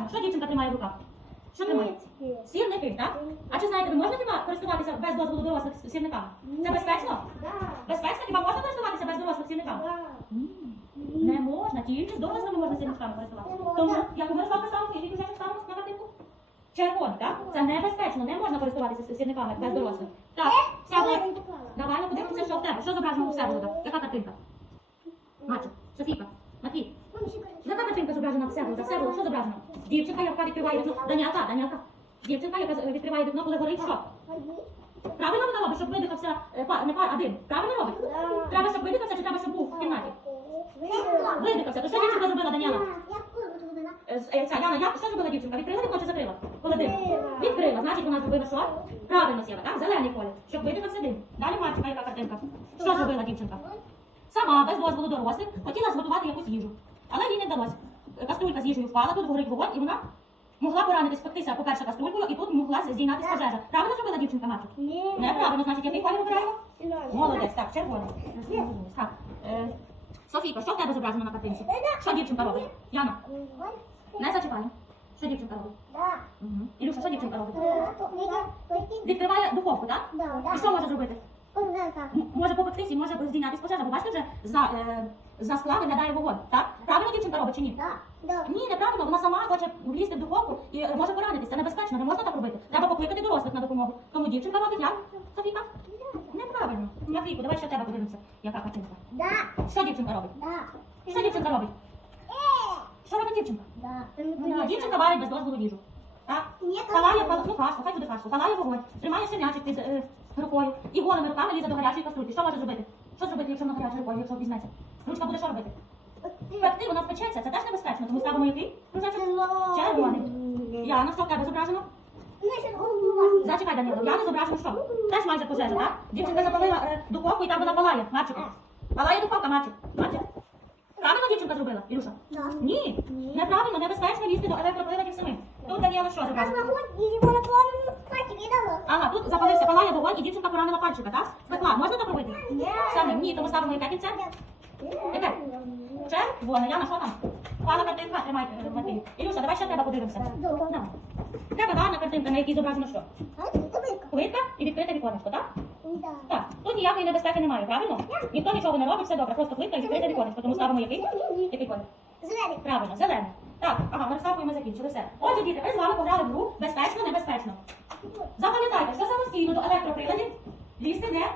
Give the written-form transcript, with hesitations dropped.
уважно. Що дівчинка тримає в руках? Що тримає? Сірники, так? А чи знаєте, ви можете користуватися без дозволу дорослих сірниками? Це безпечно? Безпечно? Хіба можна користуватися без дорослих сірниками? Не можна, тільки з дорослими можна сірничками користуватися. Тому, як Мирослав писав, який вже ставимо на картинку? Червоний, так? Це небезпечно, не можна користуватися сірниками без дорослих. Так, Всеволод, давай ми подивимося, що в тебе. Що зображено у Всеволода? Яка картинка? Мачо, Софійка, Матвій. Яка картинка зображена в Всеволода? Всеволод, що зображено? Дівчинка, яка відкриває вікно. Даніелка. Дівчинка, яка відкриває вікно, коли горить що? Правильно вона робить, щоб видихався не пар, а дим? Правильно робить? Треба, щоб видихався, чи треба, щоб був в кімнаті? Видихався. То що дівчинка зробила, Даніела? Яна, що зробила дівчинка? Відкрила вікно чи закрила? Коли дим? Відкрила. Значить, вона зробила що? Правильно сіла, так? Зелений колір. Щоб видихався дим. Далі мальчика, яка картинка? Що зробила дівчинка? Сама, без дозволу дорослих, хотіла зготувати якусь їжу. Але їй не вдалося. Каструлька з їжею впала, тут горить вогонь, і вона могла поранитись, спектися, по-перше, каструлькою, і тут могла здійнятися пожежа. Правильно зробила дівчинка, Марчик? Ні. Неправильно, значить, який колір обираємо? Молодець, так, червоний. Так. Софійка, що в тебе зображено на картинці? Що дівчинка робить? Яна? Не зачекаємо. Що дівчинка робить? Ілюша, що дівчинка робить? Відкриває духовку, так? І що може зробити? Може попектись і може здійнятися пожежа, бо бачите, вже за скла виглядає вогонь, так? Правильно дівчинка робить чи ні? Ні, неправильно, вона сама хоче влізти в духовку і може поранитися, це небезпечно, не можна так робити. Треба покликати дорослих на допомогу. Тому дівчинка робить як? Софійка? Неправильно. Матвійку, давай ще тебе подивимося, яка картинка. Що дівчинка робить? Що дівчинка робить? Що робить дівчинка? Дівчинка варить без дозволу їжу. Так? Палає, фаршу, хай буде фаршу, палає вогонь, тримає шевнячик під рукою і голими руками лізе до гарячої каструльки. Що може зробити? Що зробити, якщо вона гарячою рукою, якщо візьметься? Ручка буде що робити? Пекти, вона впечеться, це теж небезпечно, тому ставимо який? Червоний. Яна, що в тебе зображено? Зачекай, Данило, Яна зображено що? Теж майже пожежа, так? Дівчинка запалила духовку і там вона палає, Марчику. Палає духовка, Марчик. Правильно дівчинка зробила, Ілюша? Ні. Неправильно, небезпечно лізти до електроприладів самим. Тут Даніела що зображено? Ага, тут запалився, палає вогонь і дівчинка поранила пальчика, так? Спекла. Можна так робити? Самим? Ні, тому ставимо яке кільце? Яке? Червоне. Яна, що там? Пана картинка, тримай, Матвій. Ілюша, давай ще тебе подивимося. В тебе гарна картинка, на якій зображено що? Плитка і відкрите віконечко, так? Так. Тут ніякої небезпеки немає, правильно? Ніхто нічого не робить, все добре. Просто плитка і відкрите віконечко. Тому ставимо який? Який колір? Зелений. Правильно, зелений. Так, ага, Мирославкою ми закінчили все. Отже, діти, ми з вами пограли в гру безпечно, небезпечно. Запам'ятайте, що самостійно до електроприладів лізти не